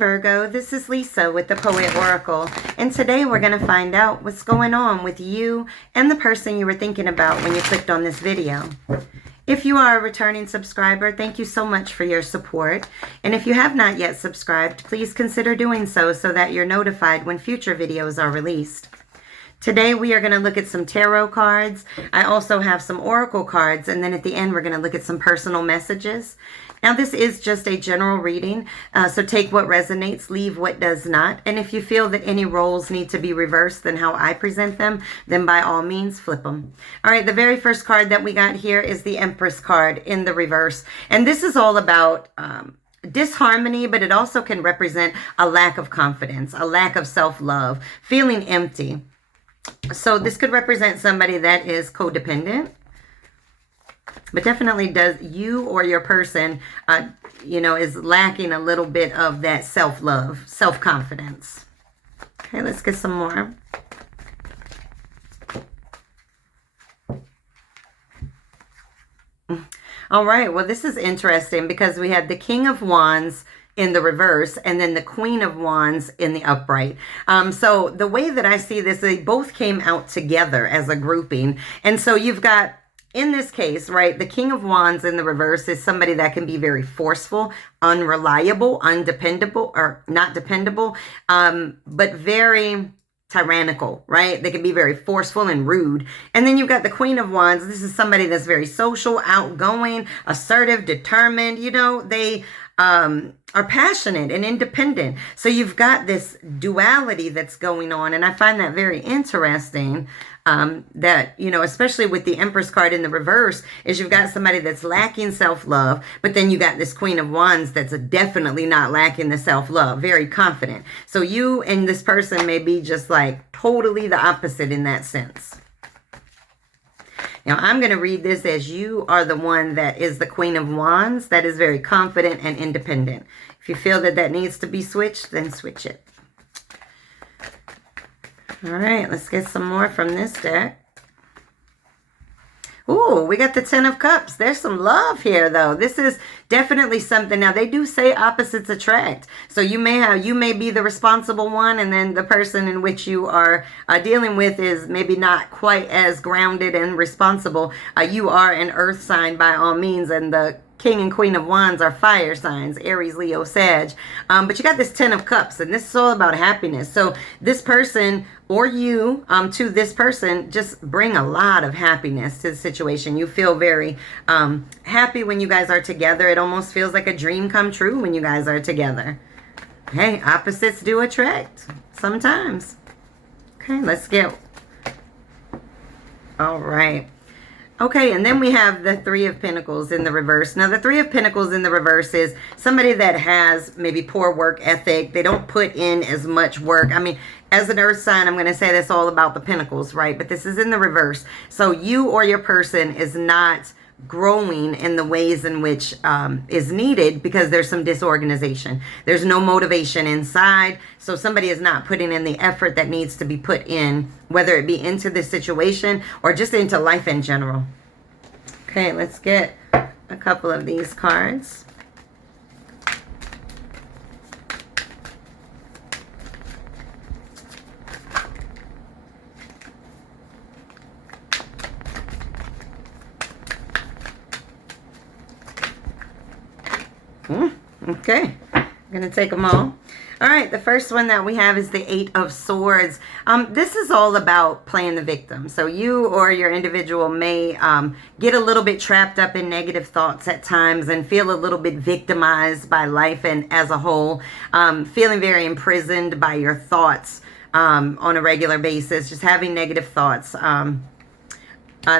Virgo, this is Lisa with the Poet Oracle, and today we're going to find out what's going on with you and the person you were thinking about when you clicked on this video. If you are a returning subscriber, thank you so much for your support, and if you have not yet subscribed, please consider doing so that you're notified when future videos are released. Today we are going to look at some tarot cards. I also have some oracle cards, and then at the end we're going to look at some personal messages. Now this is just a general reading, so take what resonates, leave what does not. And if you feel that any roles need to be reversed than how I present them, then by all means flip them. All right, the very first card that we got here is the Empress card in the reverse. And this is all about disharmony, but it also can represent a lack of confidence, a lack of self-love, feeling empty. So this could represent somebody that is codependent, but definitely does you or your person, is lacking a little bit of that self-love, self-confidence. Okay, let's get some more. All right, well, this is interesting because we had the King of Wands in the reverse and then the Queen of Wands in the upright. So the way that I see this, they both came out together as a grouping. And so you've got, in this case, right, the King of Wands in the reverse is somebody that can be very forceful, unreliable, undependable, or not dependable, but very tyrannical, right? They can be very forceful and rude. And then you've got the Queen of Wands. This is somebody that's very social, outgoing, assertive, determined. They are passionate and independent. So you've got this duality that's going on. And I find that very interesting, that, especially with the Empress card in the reverse, is you've got somebody that's lacking self-love, but then you got this Queen of Wands that's definitely not lacking the self-love, very confident. So you and this person may be just like totally the opposite in that sense. Now, I'm going to read this as you are the one that is the Queen of Wands, that is very confident and independent. If you feel that that needs to be switched, then switch it. All right, let's get some more from this deck. Ooh, we got the Ten of Cups. There's some love here, though. This is definitely something. Now, they do say opposites attract. So you may be the responsible one, and then the person in which you are dealing with is maybe not quite as grounded and responsible. You are an earth sign by all means, and the King and Queen of Wands are fire signs, Aries, Leo, Sag. But you got this Ten of Cups, and this is all about happiness. So this person or you to this person just bring a lot of happiness to the situation. You feel very happy when you guys are together. It almost feels like a dream come true when you guys are together. Hey, opposites do attract sometimes. Okay, let's get... All right. Okay, and then we have the Three of Pentacles in the reverse. Now, the Three of Pentacles in the reverse is somebody that has maybe poor work ethic. They don't put in as much work. I mean, as an earth sign, I'm going to say that's all about the pentacles, right? But this is in the reverse. So you or your person is not growing in the ways in which is needed because there's some disorganization. There's no motivation inside. So somebody is not putting in the effort that needs to be put in, whether it be into this situation or just into life in general. Okay, let's get a couple of these cards. Okay, I'm going to take them all. All right, the first one that we have is the Eight of Swords. This is all about playing the victim. So you or your individual may get a little bit trapped up in negative thoughts at times and feel a little bit victimized by life and as a whole, feeling very imprisoned by your thoughts on a regular basis, just having negative thoughts.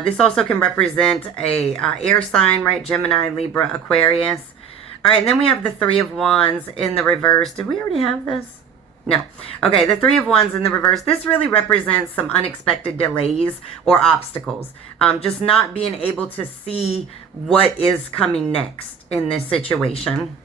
This also can represent a air sign, right? Gemini, Libra, Aquarius. All right, and then we have the Three of Wands in the reverse. Did we already have this? No. Okay, the Three of Wands in the reverse. This really represents some unexpected delays or obstacles. Just not being able to see what is coming next in this situation.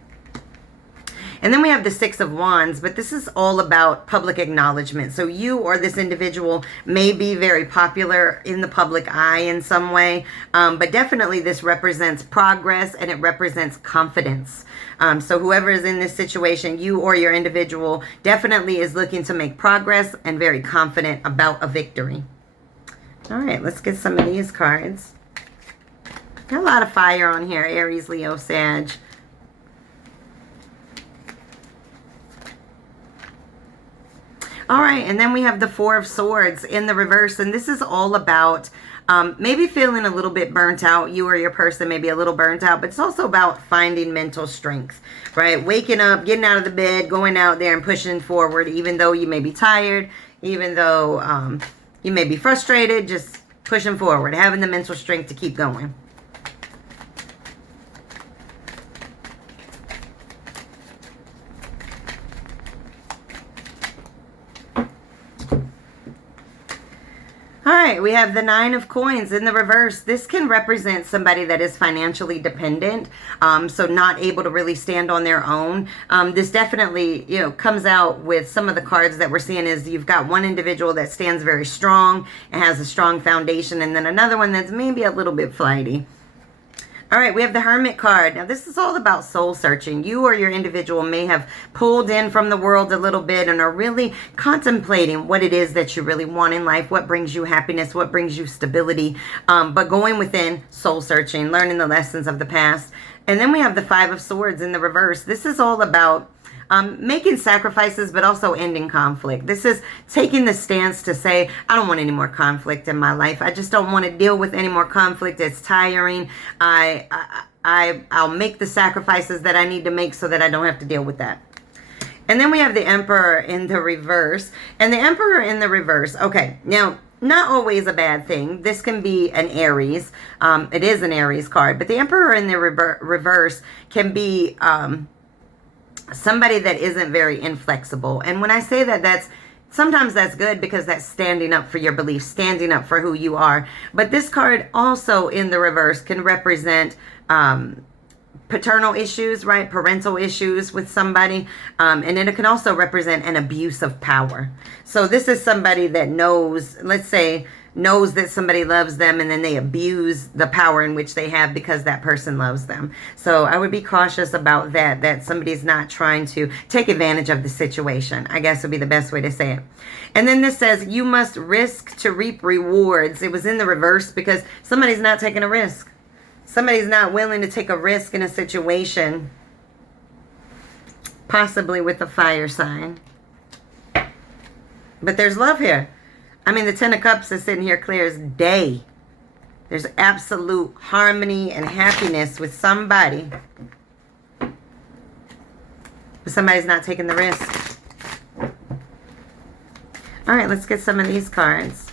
And then we have the Six of Wands, but this is all about public acknowledgement. So you or this individual may be very popular in the public eye in some way, but definitely this represents progress and it represents confidence. So whoever is in this situation, you or your individual, definitely is looking to make progress and very confident about a victory. All right, let's get some of these cards. Got a lot of fire on here. Aries, Leo, Sag. All right, and then we have the Four of Swords in the reverse, and this is all about maybe feeling a little bit burnt out. You or your person may be a little burnt out, but it's also about finding mental strength, right? Waking up, getting out of the bed, going out there and pushing forward, even though you may be tired, even though you may be frustrated, just pushing forward, having the mental strength to keep going. All right, we have the Nine of Coins in the reverse. This can represent somebody that is financially dependent, so not able to really stand on their own. This definitely, comes out with some of the cards that we're seeing is you've got one individual that stands very strong and has a strong foundation, and then another one that's maybe a little bit flighty. All right, we have the Hermit card. Now, this is all about soul searching. You or your individual may have pulled in from the world a little bit and are really contemplating what it is that you really want in life, what brings you happiness, what brings you stability, but going within, soul searching, learning the lessons of the past. And then we have the Five of Swords in the reverse. This is all about making sacrifices, but also ending conflict. This is taking the stance to say, I don't want any more conflict in my life. I just don't want to deal with any more conflict. It's tiring. I'll make the sacrifices that I need to make so that I don't have to deal with that. And then we have the Emperor in the reverse. And the Emperor in the reverse, okay, now, not always a bad thing. This can be an Aries. It is an Aries card. But the Emperor in the reverse can be somebody that isn't very inflexible. And when I say that, sometimes that's good because that's standing up for your beliefs, standing up for who you are. But this card also in the reverse can represent paternal issues, right? Parental issues with somebody. And then it can also represent an abuse of power. So this is somebody that knows, let's say, knows that somebody loves them and then they abuse the power in which they have because that person loves them. So I would be cautious about that somebody's not trying to take advantage of the situation, I guess would be the best way to say it. And then this says, you must risk to reap rewards. It was in the reverse because somebody's not taking a risk. Somebody's not willing to take a risk in a situation, possibly with a fire sign. But there's love here. I mean, the Ten of Cups is sitting here clear as day. There's absolute harmony and happiness with somebody. But somebody's not taking the risk. All right, let's get some of these cards.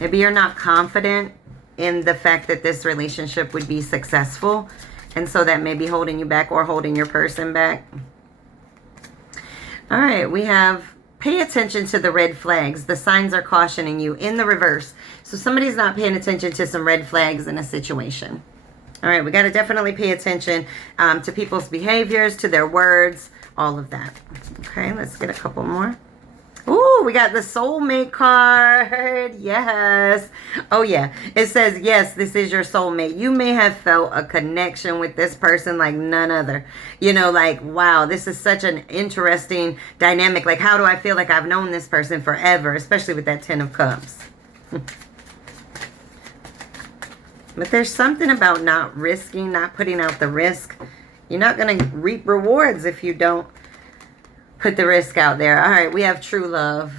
Maybe you're not confident in the fact that this relationship would be successful. And so that may be holding you back or holding your person back. All right, we have pay attention to the red flags. The signs are cautioning you in the reverse. So somebody's not paying attention to some red flags in a situation. All right, we got to definitely pay attention to people's behaviors, to their words, all of that. Okay, let's get a couple more. Ooh, we got the soulmate card. Yes. Oh, yeah. It says, yes, this is your soulmate. You may have felt a connection with this person like none other. Like, wow, this is such an interesting dynamic. Like, how do I feel like I've known this person forever, especially with that Ten of Cups? But there's something about not risking, not putting out the risk. You're not going to reap rewards if you don't put the risk out there. All right, we have true love.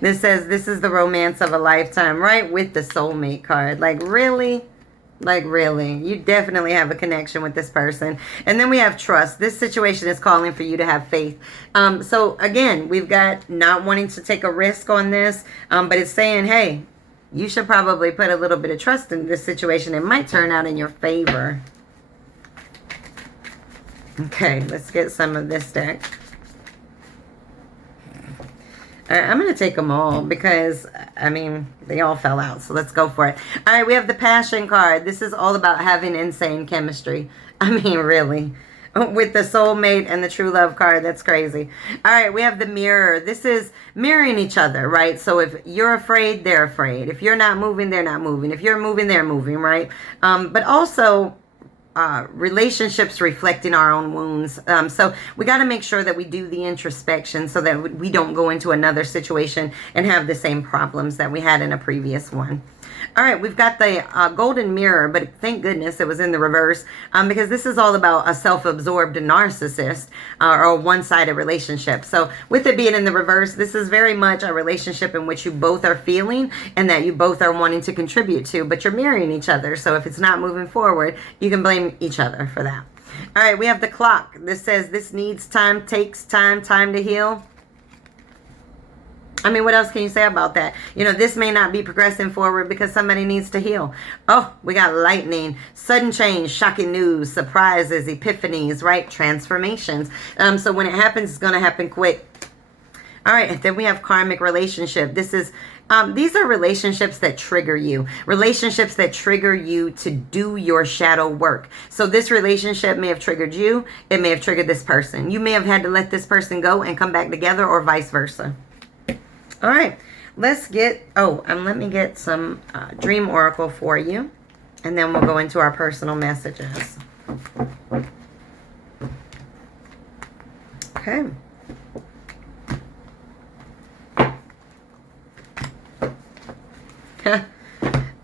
This says this is the romance of a lifetime, right? With the soulmate card. Like, really? Like, really? You definitely have a connection with this person. And then we have trust. This situation is calling for you to have faith. So, again, we've got not wanting to take a risk on this, but it's saying, hey, you should probably put a little bit of trust in this situation. It might turn out in your favor. Okay, let's get some of this deck. All right, I'm going to take them all because, I mean, they all fell out. So let's go for it. All right, we have the Passion card. This is all about having insane chemistry. I mean, really. With the soulmate and the true love card. That's crazy. All right, we have the Mirror. This is mirroring each other, right? So if you're afraid, they're afraid. If you're not moving, they're not moving. If you're moving, they're moving, right? But also relationships reflecting our own wounds. So we got to make sure that we do the introspection so that we don't go into another situation and have the same problems that we had in a previous one. All right, we've got the Golden Mirror, but thank goodness it was in the reverse because this is all about a self-absorbed narcissist or a one-sided relationship. So with it being in the reverse, this is very much a relationship in which you both are feeling and that you both are wanting to contribute to, but you're mirroring each other. So if it's not moving forward, you can blame each other for that. All right, we have the Clock. This says this needs time, takes time to heal. I mean, what else can you say about that? You know, this may not be progressing forward because somebody needs to heal. Oh, we got Lightning, sudden change, shocking news, surprises, epiphanies, right? Transformations. So when it happens, it's going to happen quick. All right, and then we have Karmic Relationship. This is, these are relationships that trigger you. Relationships that trigger you to do your shadow work. So this relationship may have triggered you. It may have triggered this person. You may have had to let this person go and come back together or vice versa. All right, let's get, let me get some Dream Oracle for you. And then we'll go into our personal messages. Okay.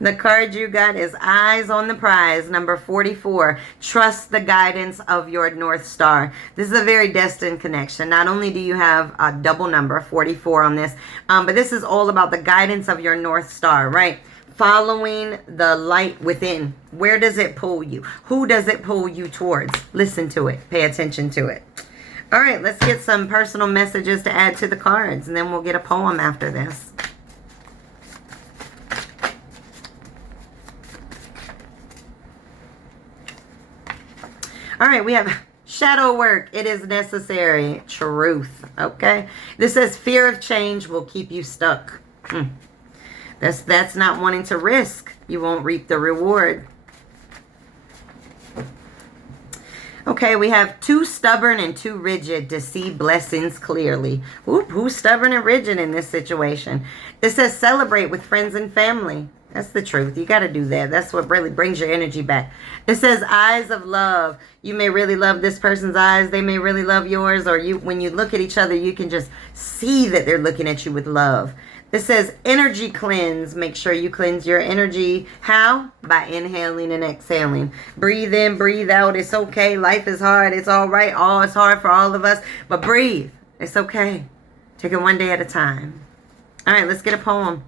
The card you got is Eyes on the Prize, number 44. Trust the guidance of your North Star. This is a very destined connection. Not only do you have a double number, 44 on this, but this is all about the guidance of your North Star, right? Following the light within. Where does it pull you? Who does it pull you towards? Listen to it. Pay attention to it. All right, let's get some personal messages to add to the cards, and then we'll get a poem after this. All right, we have shadow work. It is necessary. Truth. Okay. This says fear of change will keep you stuck. That's not wanting to risk. You won't reap the reward. Okay, we have too stubborn and too rigid to see blessings clearly. Who's stubborn and rigid in this situation? It says celebrate with friends and family. That's the truth. You got to do that. That's what really brings your energy back. It says eyes of love. You may really love this person's eyes. They may really love yours. Or when you look at each other, you can just see that they're looking at you with love. This says energy cleanse. Make sure you cleanse your energy. How? By inhaling and exhaling. Breathe in, breathe out. It's okay. Life is hard. It's all right. It's hard for all of us. But breathe. It's okay. Take it one day at a time. All right, let's get a poem.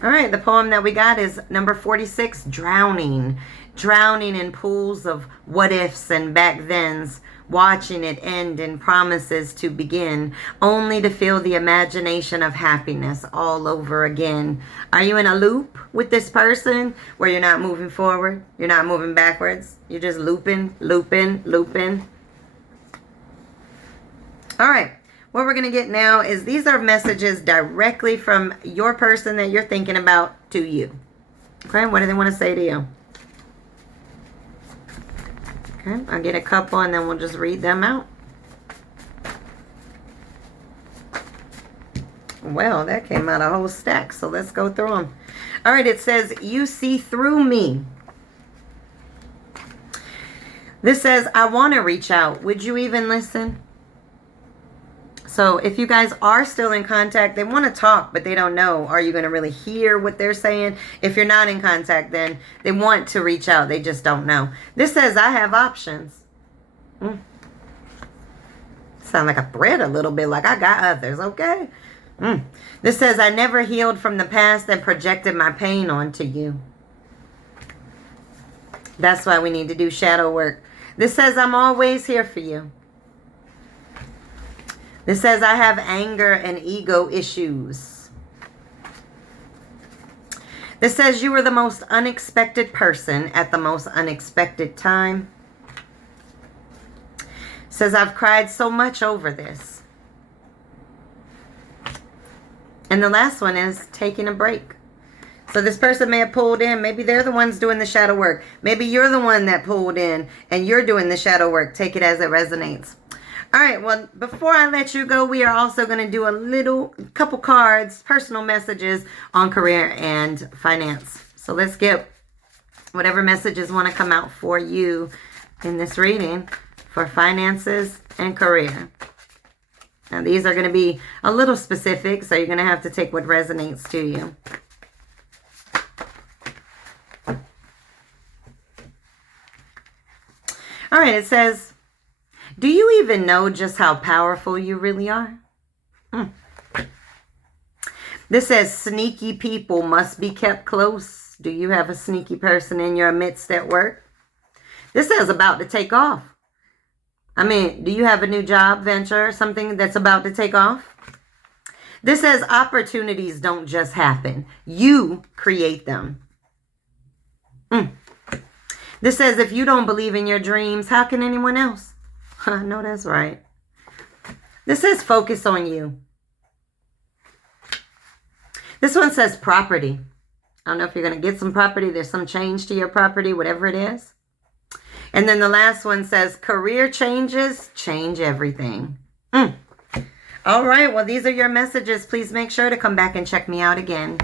All right, the poem that we got is number 46, Drowning. Drowning in pools of what-ifs and back-thens, watching it end in promises to begin, only to feel the imagination of happiness all over again. Are you in a loop with this person where you're not moving forward? You're not moving backwards? You're just looping, looping, looping? All right. What we're going to get now is these are messages directly from your person that you're thinking about to you. Okay, what do they want to say to you? Okay, I'll get a couple and then we'll just read them out. Well, that came out a whole stack, so let's go through them. All right, it says, you see through me. This says, I want to reach out. Would you even listen? So if you guys are still in contact, they want to talk, but they don't know. Are you going to really hear what they're saying? If you're not in contact, then they want to reach out. They just don't know. This says, I have options. Sound like a threat a little bit, like I got others, okay? This says, I never healed from the past and projected my pain onto you. That's why we need to do shadow work. This says, I'm always here for you. This says, I have anger and ego issues. This says, you were the most unexpected person at the most unexpected time. says, I've cried so much over this. And the last one is taking a break. So this person may have pulled in. Maybe they're the ones doing the shadow work. Maybe you're the one that pulled in and you're doing the shadow work. Take it as it resonates. All right, well, before I let you go, we are also going to do a couple cards, personal messages on career and finance. So let's get whatever messages want to come out for you in this reading for finances and career. Now, these are going to be a little specific, so you're going to have to take what resonates to you. All right, it says, do you even know just how powerful you really are? This says, sneaky people must be kept close. Do you have a sneaky person in your midst at work? This says about to take off. I mean, do you have a new job venture, something that's about to take off? This says opportunities don't just happen. You create them. This says if you don't believe in your dreams, how can anyone else? I know that's right. This says focus on you. This one says property. I don't know if you're going to get some property. There's some change to your property, whatever it is. And then the last one says career changes change everything. All right. Well, these are your messages. Please make sure to come back and check me out again.